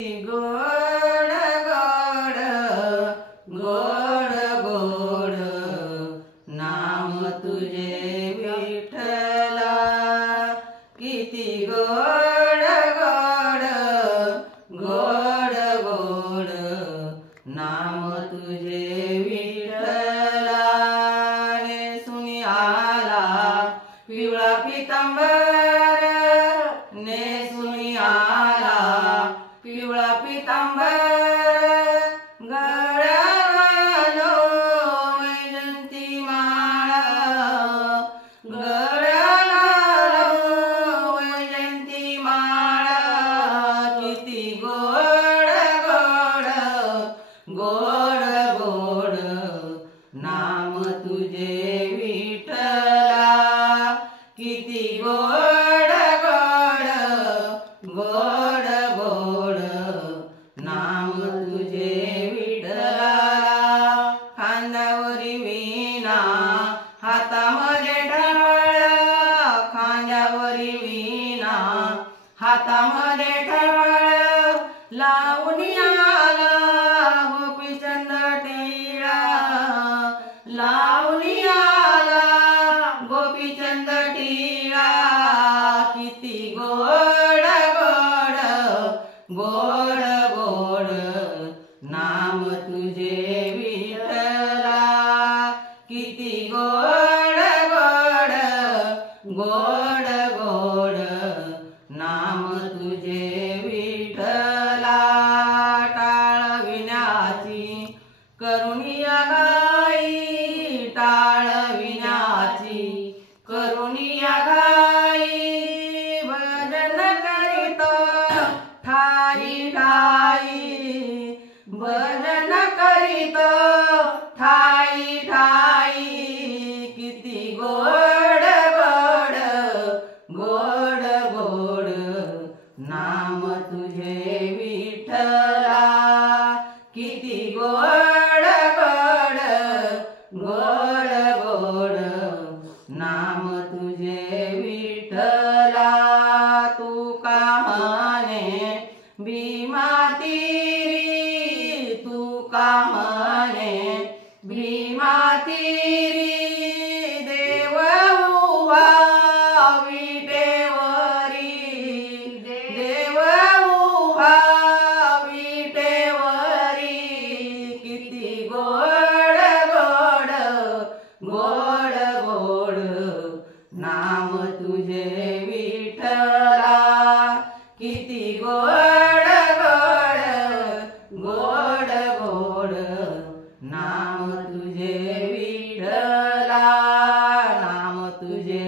गोड गोड गोड गोड नाम तुझे विठ्ठला, किती गोड गोड गोड गोड नाम तुझे विठ्ठला। नेसुनी आला पिवळा पितांबर, नेसुनी आला पिवळा पितांबर, गळ्याला वैजंती माळा, गळ्याला वैजंती माळा, किती गोड गोड गोड गोड नाम तुझे विठ्ठला, किती गोड गोड गोड गोड नाम तुझे विठ्ठला। खांद्यावरी वीणा हातामध्ये ढवळ, खांद्यावरी वीणा हातामध्ये ढवळ, लावणी आला गोपीचंद टिळा, लावणी आला गोपीचंद टिळा, किती गोड गोड गोड गोड नाम तुझे विठ्ठला, किती गोड गोड गोड गोड नाम तुझे विठ्ठला। टाळविण्याची करुणिया गाई, टाळविण्याची करुणिया गाई, भजन करीत ठाई ठाई, भजन करीत ठाई ठाई, किती गोड गोड गोड गोड नाम तुझे विठ्ठला, किती गोड गोड गोड गोड नाम तुझे विठ्ठला। तुका म्हणे भीमा तीरी, तुका म्हणे भीमा तीरी, देव उभा विटेवरी, देव उभा विटेवरी, किती गोड गोड गोड गोड नाम तुझे विठ्ठला, किती गोड गोड गोड गोड नाम तुझे विठ्ठला, नाम तुझे